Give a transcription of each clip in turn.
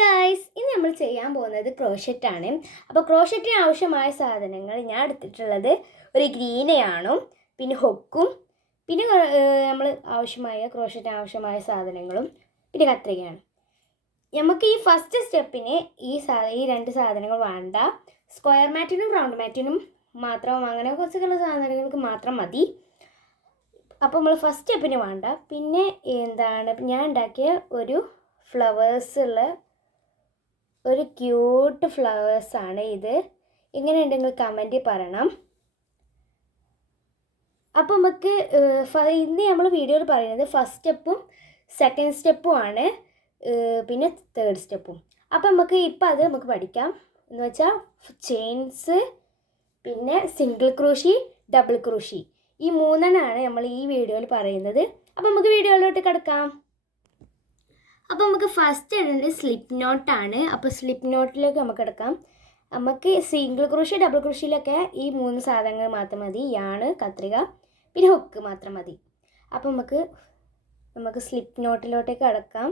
Guys, ഇന്ന് നമ്മൾ ചെയ്യാൻ പോകുന്നത് ക്രോഷറ്റാണ്. അപ്പോൾ ക്രോഷറ്റിന് ആവശ്യമായ സാധനങ്ങൾ ഞാൻ എടുത്തിട്ടുള്ളത് ഒരു ഗ്രീനയാണും പിന്നെ ഹൊക്കും പിന്നെ നമ്മൾ ക്രോഷറ്റിന് ആവശ്യമായ സാധനങ്ങളും പിന്നെ കത്രികയാണ്. നമുക്ക് ഈ ഫസ്റ്റ് സ്റ്റെപ്പിന് ഈ രണ്ട് സാധനങ്ങൾ വേണ്ട. സ്ക്വയർ മാറ്റിനും റൗണ്ട് മാറ്റിനും മാത്രം അങ്ങനെ കുറച്ചൊക്കെയുള്ള സാധനങ്ങൾക്ക് മാത്രം മതി. അപ്പോൾ നമ്മൾ ഫസ്റ്റ് സ്റ്റെപ്പിന് വേണ്ട. പിന്നെ ഞാൻ ഉണ്ടാക്കിയ ഒരു ഫ്ലവേഴ്സുള്ള ഒരു ക്യൂട്ട് ഫ്ലവേഴ്സാണ് ഇത്. എങ്ങനെയുണ്ടെങ്കിൽ കമൻറ്റിൽ പറയണം. അപ്പോൾ നമുക്ക് ഇന്ന് നമ്മൾ വീഡിയോയിൽ പറയുന്നത് ഫസ്റ്റ് സ്റ്റെപ്പും സെക്കൻഡ് സ്റ്റെപ്പും ആണ്, പിന്നെ തേർഡ് സ്റ്റെപ്പും. അപ്പോൾ അത് നമുക്ക് പഠിക്കാം. എന്ന് വെച്ചാൽ ചെയിൻസ്, പിന്നെ സിംഗിൾ ക്രോഷി, ഡബിൾ ക്രോഷി, ഈ മൂന്നെണ്ണമാണ് നമ്മൾ ഈ വീഡിയോയിൽ പറയുന്നത്. അപ്പോൾ നമുക്ക് വീഡിയോയിലോട്ട് കിടക്കാം. അപ്പോൾ നമുക്ക് ഫസ്റ്റ് ഇടേണ്ടത് സ്ലിപ്പ് നോട്ടാണ്. അപ്പോൾ സ്ലിപ്പ് നോട്ടിലേക്ക് നമുക്ക് എടുക്കാം. നമുക്ക് സിംഗിൾ ക്രോഷി, ഡബിൾ ക്രോഷിയിലൊക്കെ ഈ മൂന്ന് സാധനങ്ങൾ മാത്രം മതി. യാണ്, കത്രിക, പിന്നെ ഹുക്ക് മാത്രം മതി. അപ്പോൾ നമുക്ക് സ്ലിപ്പ് നോട്ടിലോട്ടേക്ക് കടക്കാം.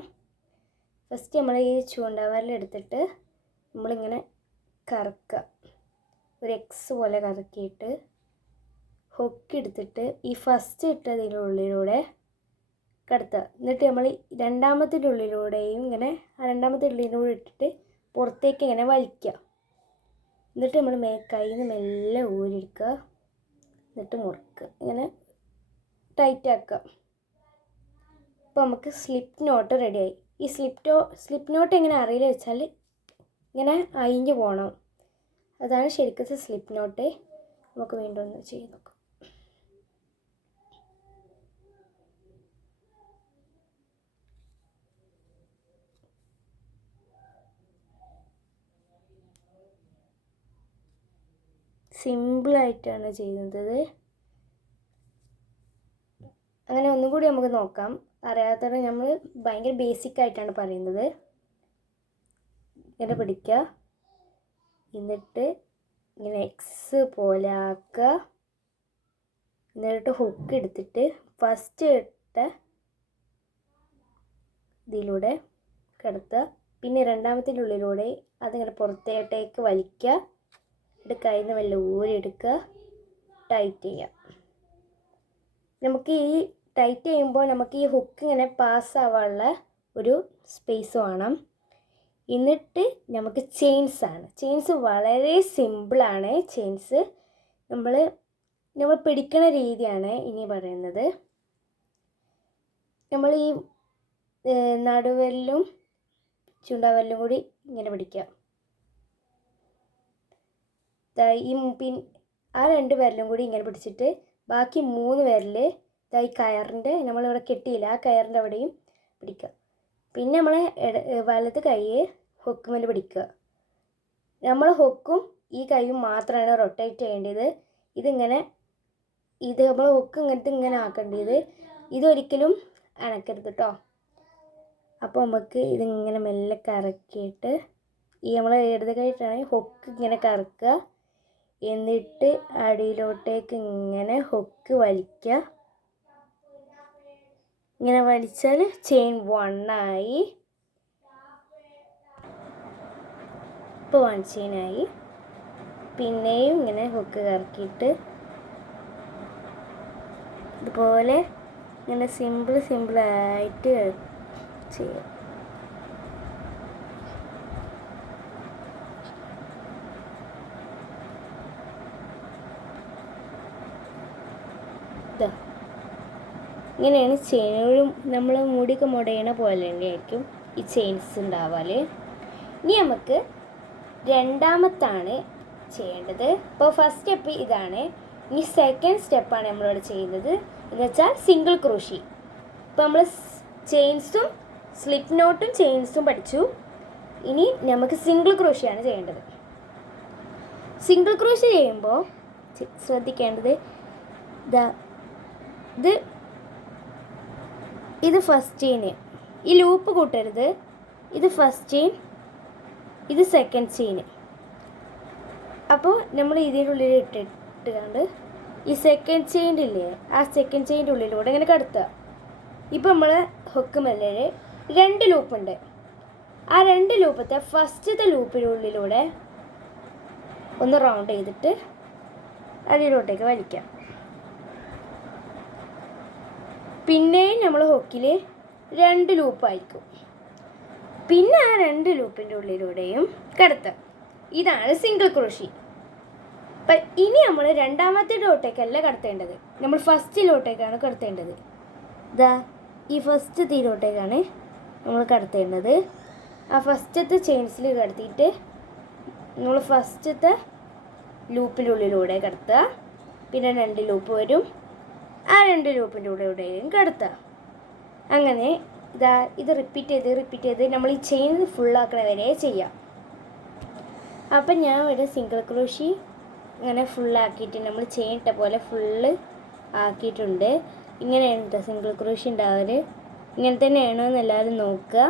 ഫസ്റ്റ് നമ്മൾ ഈ ചൂണ്ടാവരലെടുത്തിട്ട് നമ്മളിങ്ങനെ കറക്കുക, ഒരു എക്സ് പോലെ കറക്കിയിട്ട് ഹുക്ക് എടുത്തിട്ട് ഈ ഫസ്റ്റ് ഇട്ടതിനുള്ളിലൂടെ കടത്തുക. എന്നിട്ട് നമ്മൾ രണ്ടാമത്തെ ഉള്ളിലൂടെയും ഇങ്ങനെ രണ്ടാമത്തെ ഉള്ളിലൂടെ ഇട്ടിട്ട് പുറത്തേക്ക് ഇങ്ങനെ വലിക്കുക. എന്നിട്ട് നമ്മൾ കയ്യിൽ നിന്ന് മെല്ലെ ഊരിയെടുക്കുക, എന്നിട്ട് മുറുക്കുക, ഇങ്ങനെ ടൈറ്റ് ആക്കുക. അപ്പോൾ നമുക്ക് സ്ലിപ്പ് നോട്ട് റെഡിയായി. ഈ സ്ലിപ്പ് നോട്ട് എങ്ങനെ അറിയില്ല വെച്ചാൽ ഇങ്ങനെ അഴിഞ്ഞു പോകണം. അതാണ് ശരിക്കും സ്ലിപ്പ് നോട്ട്. നമുക്ക് വീണ്ടും ഒന്ന് ചെയ്ത് നോക്കാം. സിമ്പിളായിട്ടാണ് ചെയ്യുന്നത്. അങ്ങനെ ഒന്നും കൂടി നമുക്ക് നോക്കാം. അറിയാത്തവർ നമ്മൾ ഭയങ്കര ബേസിക്കായിട്ടാണ് പറയുന്നത്. ഇങ്ങനെ പിടിക്കുക, എന്നിട്ട് ഇങ്ങനെ എക്സ് പോലെ ആക്കുക, എന്നിട്ട് ഹുക്ക് എടുത്തിട്ട് ഫസ്റ്റ് ഇട്ട ഇതിലൂടെ കിടത്തുക, പിന്നെ രണ്ടാമത്തിൻ്റെ ഉള്ളിലൂടെ അതിങ്ങനെ പുറത്തേട്ടേക്ക് വലിക്കുക, കയ്യിൽ നിന്ന് വല്ല ഊരെടുക്കുക, ടൈറ്റ് ചെയ്യുക. നമുക്ക് ഈ ടൈറ്റ് ചെയ്യുമ്പോൾ നമുക്ക് ഈ ഹുക്ക് ഇങ്ങനെ പാസ്സാവാനുള്ള ഒരു സ്പേസ് വേണം. എന്നിട്ട് നമുക്ക് ചെയിൻസ് വളരെ സിമ്പിളാണ്. ചെയിൻസ് നമ്മൾ പിടിക്കുന്ന രീതിയാണ് ഇനി പറയുന്നത്. നമ്മൾ ഈ നടുവെല്ലും ചൂണ്ടാവെല്ലും കൂടി ഇങ്ങനെ പിടിക്കുക. ആ രണ്ട് വിരലും കൂടി ഇങ്ങനെ പിടിച്ചിട്ട് ബാക്കി മൂന്ന് വിരൽ ഈ കയറിൻ്റെ നമ്മളിവിടെ കെട്ടിയില്ല, ആ കയറിൻ്റെ അവിടെയും പിടിക്കുക. പിന്നെ നമ്മൾ വലത് കൈ ഹുക്കുമേൽ പിടിക്കുക. നമ്മൾ ഹുക്കും ഈ കൈയും മാത്രമാണ് റൊട്ടേറ്റ് ചെയ്യേണ്ടത്. നമ്മൾ ഹുക്ക് ഇങ്ങനെ ആക്കേണ്ടത്. ഇതൊരിക്കലും അനക്കരുത് കേട്ടോ. അപ്പോൾ നമുക്ക് ഇതിങ്ങനെ മെല്ലെ കറക്കിയിട്ട് നമ്മൾ ഇടത് കൈയിട്ടാണ് ഹുക്ക് ഇങ്ങനെ കറക്കുക. എന്നിട്ട് അടിയിലോട്ടേക്ക് ഇങ്ങനെ ഹുക്ക് വലിക്കുക. ഇങ്ങനെ വലിച്ചാൽ ചെയിൻ 1 ആയി. ഇപ്പോൾ 1 ചെയിനായി. പിന്നെയും ഇങ്ങനെ ഹുക്ക് കറക്കിയിട്ട് ഇതുപോലെ ഇങ്ങനെ സിമ്പിളായിട്ട് ചെയ്യാം. ഇങ്ങനെയാണ് ചെയിനുകളും നമ്മൾ മുടിയൊക്കെ മുടയണ പോലെ തന്നെയായിരിക്കും ഈ ചെയിൻസ് ഉണ്ടാവാൽ. ഇനി നമുക്ക് രണ്ടാമത്താണ് ചെയ്യേണ്ടത്. ഇപ്പോൾ ഫസ്റ്റ് സ്റ്റെപ്പ് ഇതാണ്. ഇനി സെക്കൻഡ് സ്റ്റെപ്പാണ് നമ്മളിവിടെ ചെയ്യുന്നത്, എന്ന് വെച്ചാൽ സിംഗിൾ ക്രോഷി. ഇപ്പോൾ നമ്മൾ ചെയിൻസും സ്ലിപ്പ് നോട്ടും ചെയിൻസും പഠിച്ചു. ഇനി നമുക്ക് സിംഗിൾ ക്രോഷിയാണ് ചെയ്യേണ്ടത്. സിംഗിൾ ക്രോഷി ചെയ്യുമ്പോൾ ശ്രദ്ധിക്കേണ്ടത് ഇത് ഫസ്റ്റ് ചെയിന്, ഈ ലൂപ്പ് കൂട്ടരുത്. ഇത് ഫസ്റ്റ് ചെയിൻ, ഇത് സെക്കൻഡ് ചെയിന്. അപ്പോൾ നമ്മൾ ഇതിനുള്ളിൽ ഇട്ടിട്ട് ഈ സെക്കൻഡ് ചെയിൻ്റെ ഇല്ലേ, ആ സെക്കൻഡ് ചെയിൻ്റെ ഉള്ളിലൂടെ ഇങ്ങനെ കടത്തുക. ഇപ്പോൾ നമ്മൾ ഹുക്ക് മേലെ 2 ലൂപ്പുണ്ട്. ആ 2 ലൂപ്പത്തെ ഫസ്റ്റത്തെ ലൂപ്പിനുള്ളിലൂടെ ഒന്ന് റൗണ്ട് ചെയ്തിട്ട് അതിലോട്ടേക്ക് വലിക്കാം. പിന്നെയും നമ്മൾ ഹുക്കിൽ 2 ലൂപ്പായിരിക്കും. പിന്നെ ആ 2 ലൂപ്പിൻ്റെ ഉള്ളിലൂടെയും കടത്തുക. ഇതാണ് സിംഗിൾ ക്രോഷി. അപ്പം ഇനി നമ്മൾ രണ്ടാമത്തെ ഡോട്ടേക്കല്ല കടത്തേണ്ടത്, നമ്മൾ ഫസ്റ്റിലോട്ടേക്കാണ് കടത്തേണ്ടത്. ഇതാ ഈ ഫസ്റ്റ് തീരോട്ടേക്കാണ് നമ്മൾ കടത്തേണ്ടത്. ആ ഫസ്റ്റത്തെ ചെയിൻസിൽ കടത്തിയിട്ട് നമ്മൾ ഫസ്റ്റത്തെ ലൂപ്പിനുള്ളിലൂടെ കടത്തുക. പിന്നെ 2 ലൂപ്പ് വരും, ആ 2 ലൂപ്പിൻ്റെ ഉള്ളിലൂടെയും കടത്തുക. അങ്ങനെ ഇതാ ഇത് റിപ്പീറ്റ് ചെയ്ത് നമ്മൾ ഈ ചെയിൻ ഫുള്ളാക്കണ വരെ ചെയ്യാം. അപ്പം ഞാൻ ഇവിടെ സിംഗിൾ ക്രോഷി ഇങ്ങനെ ഫുള്ളാക്കിയിട്ട് നമ്മൾ ചെയിൻ ഇട്ട പോലെ ഫുള്ള് ആക്കിയിട്ടുണ്ട്. ഇങ്ങനെയാണ് കേട്ടോ സിംഗിൾ ക്രോഷി ഉണ്ടാവൽ. ഇങ്ങനെ തന്നെയാണോ എന്ന് എല്ലാവരും നോക്കുക.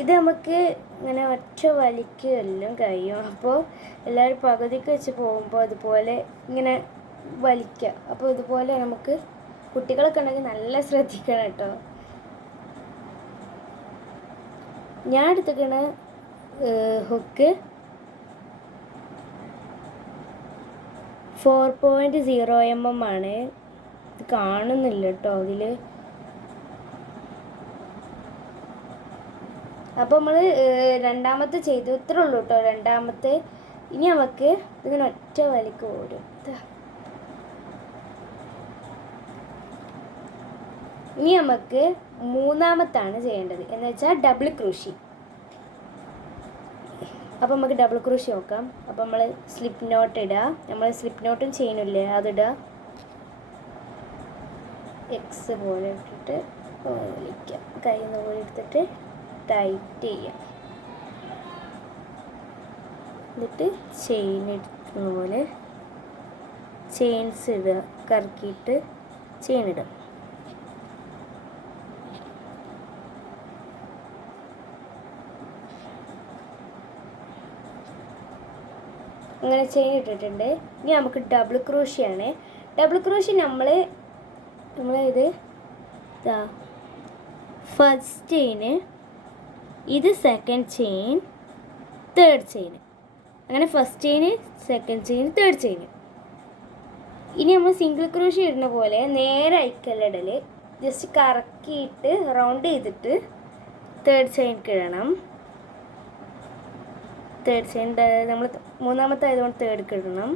ഇത് നമുക്ക് ഇങ്ങനെ ഒറ്റ വലിക്കുകയെല്ലാം കഴിയും. അപ്പോൾ എല്ലാവരും പകുതിക്ക് വെച്ച് പോകുമ്പോൾ അതുപോലെ ഇങ്ങനെ വലിക്കുക. അപ്പോൾ ഇതുപോലെ നമുക്ക് കുട്ടികളൊക്കെ ഉണ്ടെങ്കിൽ നല്ല ശ്രദ്ധിക്കണം കേട്ടോ. ഞാൻ എടുത്തിരിക്കണ ഹുക്ക് 4.0 mm ആണ്. ഇത് കാണുന്നില്ല കേട്ടോ അതിൽ. അപ്പോൾ നമ്മൾ രണ്ടാമത്തെ ചെയ്തു, ഇത്രേ ഉള്ളൂ കേട്ടോ രണ്ടാമത്തെ. ഇനി നമുക്ക് ഇതിങ്ങനെ ഒറ്റ വലിക്ക് ഓടും. ഇനി നമുക്ക് മൂന്നാമത്താണ് ചെയ്യേണ്ടത്, എന്ന് വെച്ചാൽ ഡബിൾ ക്രോഷി. അപ്പോൾ നമുക്ക് ഡബിൾ ക്രോഷി നോക്കാം. അപ്പോൾ നമ്മൾ സ്ലിപ്പ് നോട്ട് ഇടുക. നമ്മൾ സ്ലിപ്പ് നോട്ടും ചെയിനില്ലേ അതിടുക. എക്സ് പോലെ ഇട്ടിട്ട് വലിക്കുക. കയ്യിൽ നിന്ന് പോലെ എടുത്തിട്ട് ടൈറ്റ് ചെയ്യുക. എന്നിട്ട് ചെയിൻ എടുക്കുന്ന പോലെ ചെയിൻസ് ഇടുക. കറക്കിയിട്ട് ചെയിൻ ഇടുക. അങ്ങനെ ചെയിൻ ഇട്ടിട്ടുണ്ട്. ഇനി നമുക്ക് ഡബിൾ ക്രോഷിയാണ്. ഡബിൾ ക്രോഷി നമ്മളിത് ഫസ്റ്റ് ചെയിന്, ഇത് സെക്കൻഡ് ചെയിൻ, തേർഡ് ചെയിൻ. അങ്ങനെ first chain, second chain, third chain. ഇനി നമ്മൾ സിംഗിൾ ക്രോഷി ഇടുന്ന പോലെ നേരെ അയക്കലിടൽ, ജസ്റ്റ് കറക്കിയിട്ട് റൗണ്ട് ചെയ്തിട്ട് തേർഡ് ചെയിൻക്ക് ഇടണം. തേർഡ് ചെയിൻ നമ്മൾ മൂന്നാമത്തെ ആയതുകൊണ്ട് തേർഡ്ക്ക് ഇടണം.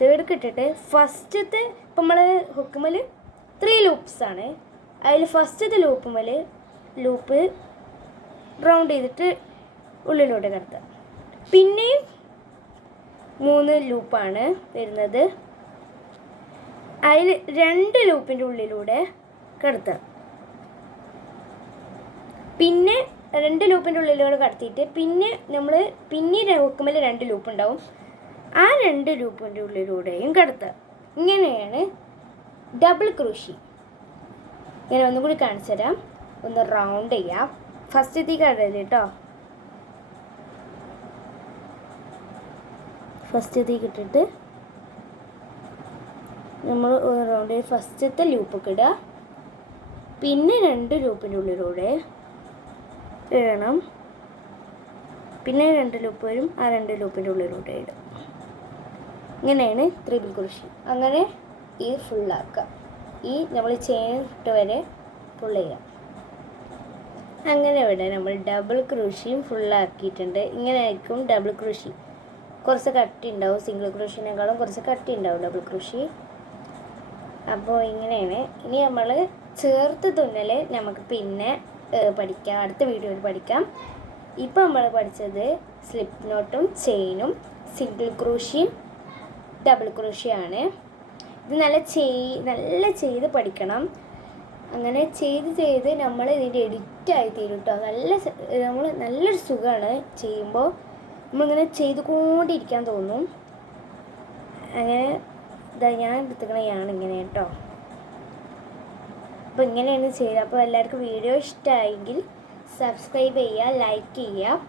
തേർഡ്ക്ക് ഇട്ടിട്ട് ഫസ്റ്റത്തെ ഇപ്പം നമ്മൾ ഹുക്കുമ്മൽ 3 ലൂപ്സാണ്. അതിൽ ഫസ്റ്റത്തെ ലൂപ്പ് റൗണ്ട് ചെയ്തിട്ട് ഉള്ളിലോട്ട് കടത്തുക. പിന്നെയും 3 ലൂപ്പാണ് വരുന്നത്. അതിൽ 2 ലൂപ്പിൻ്റെ ഉള്ളിലൂടെ കടത്തുക. പിന്നെ 2 ലൂപ്പിൻ്റെ ഉള്ളിലൂടെ കടത്തിയിട്ട് പിന്നെ നമ്മൾ ഹുക്കുമ്മൽ 2 ലൂപ്പ് ഉണ്ടാവും. ആ 2 ലൂപ്പിൻ്റെ ഉള്ളിലൂടെയും കടത്തുക. ഇങ്ങനെയാണ് ഡബിൾ ക്രോഷി. ഞാൻ ഒന്നും കൂടി കാണിച്ചു തരാം. ഒന്ന് റൗണ്ട് ചെയ്യാം. ഫസ്റ്റത്തെ കടല് കേട്ടോ. ഫസ്റ്റത്തേക്ക് ഇട്ടിട്ട് നമ്മൾ റൗണ്ട് ചെയ്ത് ഫസ്റ്റത്തെ ലൂപ്പൊക്കെ ഇടുക. പിന്നെ 2 ലൂപ്പിൻ്റെ ഉള്ളിലൂടെ ഇടണം. പിന്നെ 2 ലൂപ്പ് വരും, ആ 2 ലൂപ്പിൻ്റെ ഉള്ളിലൂടെ ഇടും. ഇങ്ങനെയാണ് ത്രിബിൾ ക്രോഷി. അങ്ങനെ ഇത് ഫുള്ളാക്കുക. ഈ നമ്മൾ ചെയിൻ ഇട്ട് വരെ ഫുൾ ചെയ്യാം. അങ്ങനെ ഇവിടെ നമ്മൾ ഡബിൾ ക്രോഷിയും ഫുള്ളാക്കിയിട്ടുണ്ട്. ഇങ്ങനെ ആയിരിക്കും ഡബിൾ ക്രോഷി. കുറച്ച് കട്ടി ഉണ്ടാവും, സിംഗിൾ ക്രോഷിനേക്കാളും കുറച്ച് കട്ടി ഉണ്ടാവും ഡബിൾ ക്രോഷി. അപ്പോൾ ഇങ്ങനെയാണ്. ഇനി നമ്മൾ ചേർത്ത് തുന്നൽ നമുക്ക് പിന്നെ പഠിക്കാം, അടുത്ത വീഡിയോയിൽ പഠിക്കാം. ഇപ്പോൾ നമ്മൾ പഠിച്ചത് സ്ലിപ്പ് നോട്ടും ചെയിനും സിംഗിൾ ക്രോഷിയും ഡബിൾ ക്രോഷിയാണ്. ഇത് നല്ല ചെയ്ത് പഠിക്കണം. അങ്ങനെ ചെയ്ത് നമ്മൾ ഇതിൻ്റെ എഡിറ്റായി തീരും കേട്ടോ. നല്ലൊരു സുഖമാണ് ചെയ്യുമ്പോൾ. നമ്മളിങ്ങനെ ചെയ്തുകൊണ്ടിരിക്കാൻ തോന്നും. അങ്ങനെ ഞാൻ എടുത്തുകയാണ് ഇങ്ങനെ കേട്ടോ. അപ്പോൾ ഇങ്ങനെയാണ് ചെയ്യുക. അപ്പോൾ എല്ലാവർക്കും വീഡിയോ ഇഷ്ടമായെങ്കിൽ സബ്സ്ക്രൈബ് ചെയ്യുക, ലൈക്ക് ചെയ്യുക,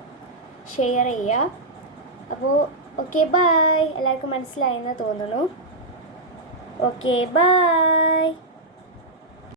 ഷെയർ ചെയ്യുക. അപ്പോൾ ഓക്കെ ബൈ. എല്ലാവർക്കും മനസ്സിലായെന്ന് തോന്നുന്നു. Okay bye.